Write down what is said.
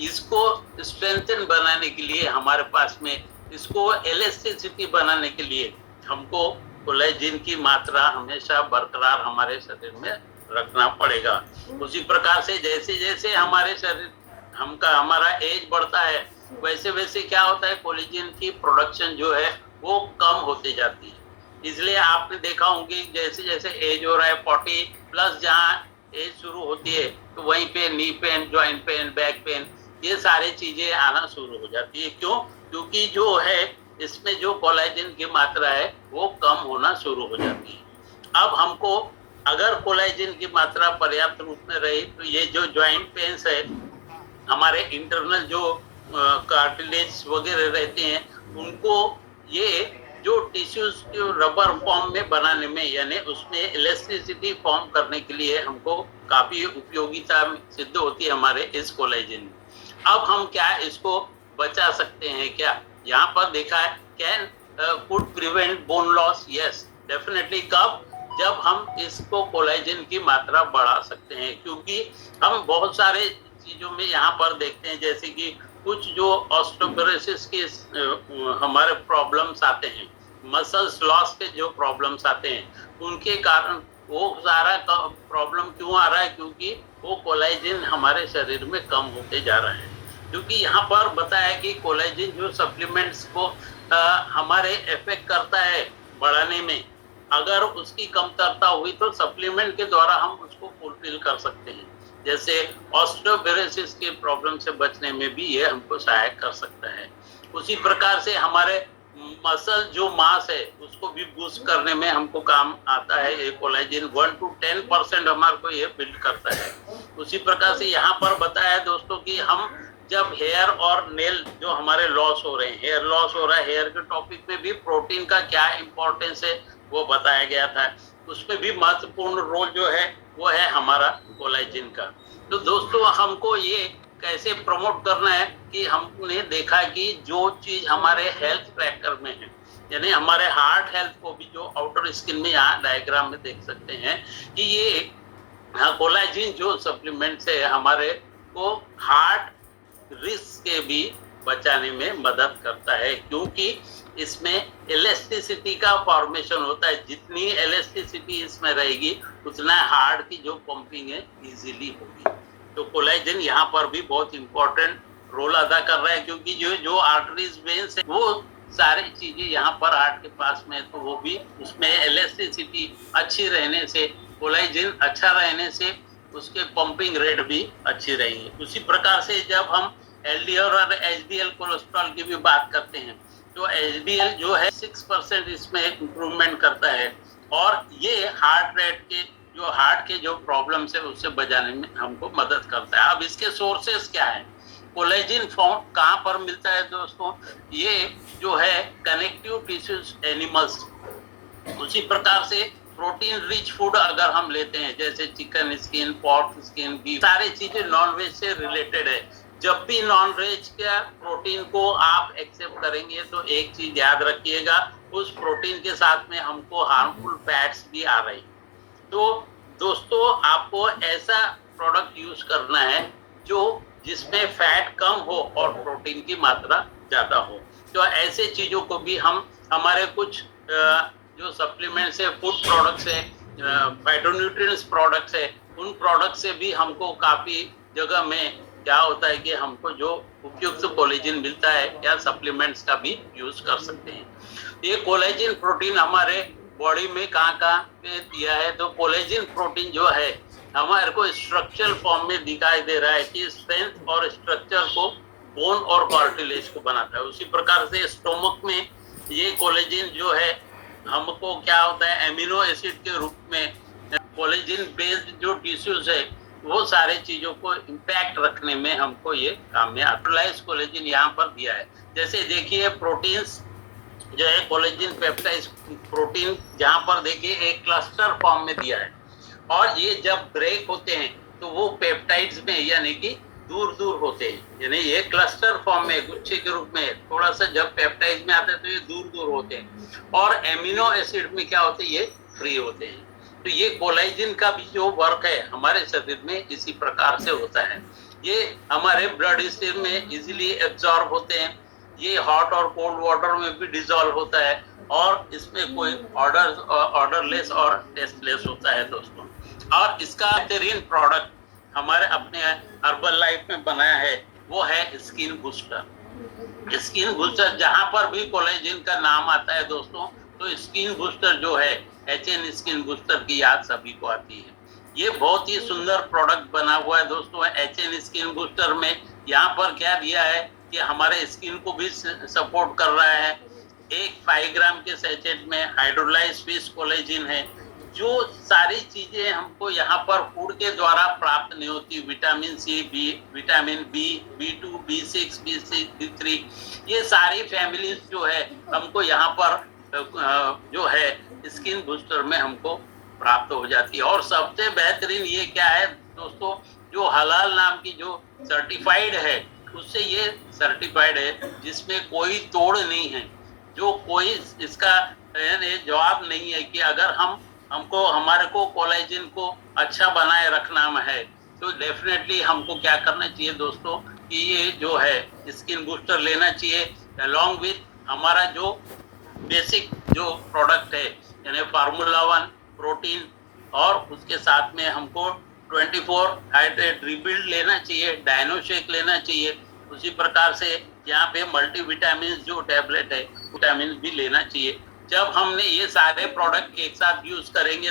इसको स्ट्रेंथन बनाने के लिए हमारे पास में, इसको इलास्टिसिटी बनाने के लिए हमको कोलेजन की मात्रा हमेशा बरकरार हमारे शरीर में रखना पड़ेगा। उसी प्रकार से जैसे जैसे हमारे शरीर हमारा एज बढ़ता है, वैसे वैसे क्या होता है, कोलेजन की प्रोडक्शन जो है वो कम होती जाती है। इसलिए आपने देखा होंगे जैसे जैसे एज हो रहा है 40+, जहाँ एज शुरू होती है तो वहीं पे knee pain, joint pain, back pain, ये सारी चीजें आना शुरू हो जाती है। क्यों? क्योंकि जो है इसमें जो कोलेजन की मात्रा है वो कम होना शुरू हो जाती है। अब हमको अगर कोलेजन की मात्रा पर्याप्त रूप में रही तो ये जो ज्वाइंट पेन्स है, हमारे इंटरनल जो कार्टिलेज वगैरह रहते हैं, उनको ये जो टिश्यूज जो रबर फॉर्म में बनाने में, यानी उसमें इलास्टिसिटी फॉर्म करने के लिए हमको काफी उपयोगिता सिद्ध होती है हमारे इस कोलेजन। अब हम क्या इसको बचा सकते हैं क्या? यहाँ पर देखा है, can could prevent bone loss? Yes, definitely. कब? जब हम इसको कोलेजन की मात्रा बढ़ा सकते हैं, क्योंकि हम बहुत सारे चीजों में यहाँ पर देखते हैं, जैसे कि कुछ जो ऑस्टियोपोरोसिस के हमारे प्रॉब्लम्स आते हैं, मसल्स लॉस के जो प्रॉब्लम्स आते हैं, उनके कारण वो सारा प्रॉब्लम क्यों आ रहा है? क्योंकि वो कोलेजन हमारे शरीर में कम होते जा रहा है। क्योंकि यहाँ पर बताया कि कोलेजन जो सप्लीमेंट्स को हमारे इफेक्ट करता है बढ़ाने में, अगर उसकी कमतरता हुई तो सप्लीमेंट के द्वारा हम उसको फुलफिल कर सकते हैं। जैसे ऑस्टियोपोरोसिस के प्रॉब्लम से बचने में भी ये हमको सहायक कर सकता है। उसी प्रकार से हमारे मसल जो मास है उसको भी बूस्ट करने में हमको काम आता है ये कोलेजन। 1 to 10% हमारे को ये बिल्ड करता है। उसी प्रकार से यहाँ पर बताया दोस्तों कि हम जब हेयर और नेल जो हमारे लॉस हो रहे हैं, हेयर लॉस हो रहा है, हेयर के टॉपिक में भी प्रोटीन का क्या इंपॉर्टेंस है वो बताया गया था। उसमें भी महत्वपूर्ण रोल जो है वो है हमारा कोलेजन का। तो दोस्तों हमको ये कैसे प्रमोट करना है कि हमने देखा कि जो चीज हमारे हेल्थ ट्रैकर में है, यानी हमारे हार्ट हेल्थ को भी, जो आउटर स्किन में यहाँ डायग्राम में देख सकते हैं कि ये कोलेजन जो सप्लीमेंट्स है हमारे को हार्ट रिस्क के भी बचाने में मदद करता है, क्योंकि इसमें इलास्टिसिटी का फॉर्मेशन होता है। जितनी इलास्टिसिटी इसमें रहेगी उतना हार्ट की जो पंपिंग है इजीली होगी। तो कोलेजन यहाँ पर भी बहुत इंपॉर्टेंट रोल अदा कर रहा है, क्योंकि जो आर्टरीज, वेन्स है, वो सारी चीजें यहाँ पर हार्ट के पास में है, तो वो भी उसमें इलास्टिसिटी अच्छी रहने से, कोलेजन अच्छा रहने से उसके पंपिंग रेट भी अच्छी रहेगी। उसी प्रकार से जब हम एलडीएल और एचडीएल कोलेस्ट्रॉल की भी बात करते हैं, तो एचडीएल जो है 6% इसमें इंप्रूवमेंट करता है, और ये हार्ट रेट के जो प्रॉब्लम्स है उससे बचाने में हमको मदद करता है। अब इसके सोर्सेस क्या है? कोलेजन फॉर्म कहाँ पर मिलता है दोस्तों? ये जो है कनेक्टिव टिश्यूज एनिमल्स। उसी प्रकार से प्रोटीन रिच फूड अगर हम लेते हैं, जैसे chicken skin, pork skin, beef, सारी चीजें नॉन वेज से रिलेटेड है। जब भी नॉन वेज का प्रोटीन को आप एक्सेप्ट करेंगे तो एक चीज याद रखिएगा, उस प्रोटीन के साथ में हमको हार्मफुल फैट्स भी आ रही। तो दोस्तों आपको ऐसा प्रोडक्ट यूज करना है जो जिसमें फैट कम हो और प्रोटीन की मात्रा ज्यादा हो। तो ऐसे चीजों को भी हम हमारे कुछ जो सप्लीमेंट्स है, फूड प्रोडक्ट्स है, फाइटोन्यूट्रिएंट्स प्रोडक्ट्स है, उन प्रोडक्ट से भी हमको काफी जगह में क्या होता है कि हमको जो उपयुक्त कोलेजन मिलता है, या सप्लीमेंट्स का भी यूज कर सकते हैं। ये कोलेजन प्रोटीन हमारे बॉडी में कहाँ कहाँ पे दिया है? तो कोलेजन प्रोटीन जो है हमारे को स्ट्रक्चरल फॉर्म में दिखाई दे रहा है कि स्ट्रेंथ और स्ट्रक्चर को बोन और कार्टिलेज को बनाता है। उसी प्रकार से स्टोमक में ये कोलेजन जो है हमको क्या होता है, एमिनो एसिड के रूप में कोलेजन बेस्ड जो टिश्यूज है वो सारे चीजों को इम्पैक्ट रखने में हमको ये काम में आर्टिलाइज कोलेजन यहाँ पर दिया है। जैसे देखिए प्रोटीन्स जो है कोलेजन पेप्टाइड प्रोटीन, जहाँ पर देखिए एक क्लस्टर फॉर्म में दिया है, और ये जब ब्रेक होते हैं तो वो पेप्टाइड्स में यानी कि दूर दूर होते हैं, यानी ये क्लस्टर फॉर्म में गुच्छे के रूप में थोड़ा सा जब पेप्टाइड्स में आते हैं तो ये दूर दूर होते हैं, और एमिनो एसिड में क्या होते हैं, ये फ्री होते हैं। तो ये कोलेजन का भी जो वर्क है हमारे शरीर में इसी प्रकार से होता है। ये हमारे ब्लड स्ट्रीम में इजीली एब्जॉर्ब होते हैं। ये हॉट और कोल्ड वाटर में भी डिजोल्व होता है और इसमें कोई ऑर्डरलेस और टेस्टलेस होता है दोस्तों। और इसका बेहतरीन प्रोडक्ट हमारे अपने हर्बल लाइफ में बनाया है, वो है स्किन बूस्टर। स्किन बूस्टर जहां पर भी कोलेजन का नाम आता है दोस्तों, तो स्किन बूस्टर जो है, HN स्किन बूस्टर की याद सभी को आती है। ये बहुत ही सुंदर प्रोडक्ट बना हुआ है दोस्तों HN स्किन बूस्टर में। यहाँ पर क्या दिया है कि हमारे स्किन को भी सपोर्ट कर रहा है। एक 5 ग्राम के सैचेट में हाइड्रोलाइज फिश कोलेजिन है। जो सारी चीजें हमको यहाँ पर फूड के द्वारा प्राप्त नहीं होती, vitamin C, vitamin B, B2, B6, B3, ये सारी फैमिलीज जो है हमको यहाँ पर जो है स्किन बूस्टर में हमको प्राप्त हो जाती है। और सबसे बेहतरीन ये क्या है दोस्तों, जो हलाल नाम की जो सर्टिफाइड है, उससे ये सर्टिफाइड है जिसमें कोई तोड़ नहीं है, जो कोई इसका जवाब नहीं है कि अगर हमको हमारे को कोलेजन को अच्छा बनाए रखना है तो डेफिनेटली हमको क्या करना चाहिए दोस्तों कि ये जो है स्किन बूस्टर लेना चाहिए अलोंग विथ हमारा जो बेसिक जो प्रोडक्ट है, यानी फार्मूला 1 प्रोटीन, और उसके साथ में हमको 24 हाइड्रेट रिबिल्ड लेना चाहिए, डायनो शेक लेना चाहिए। उसी प्रकार से यहाँ पे मल्टीविटामिन जो टैबलेट है, विटामिन भी लेना चाहिए। जब हमने ये सारे प्रोडक्ट एक साथ यूज करेंगे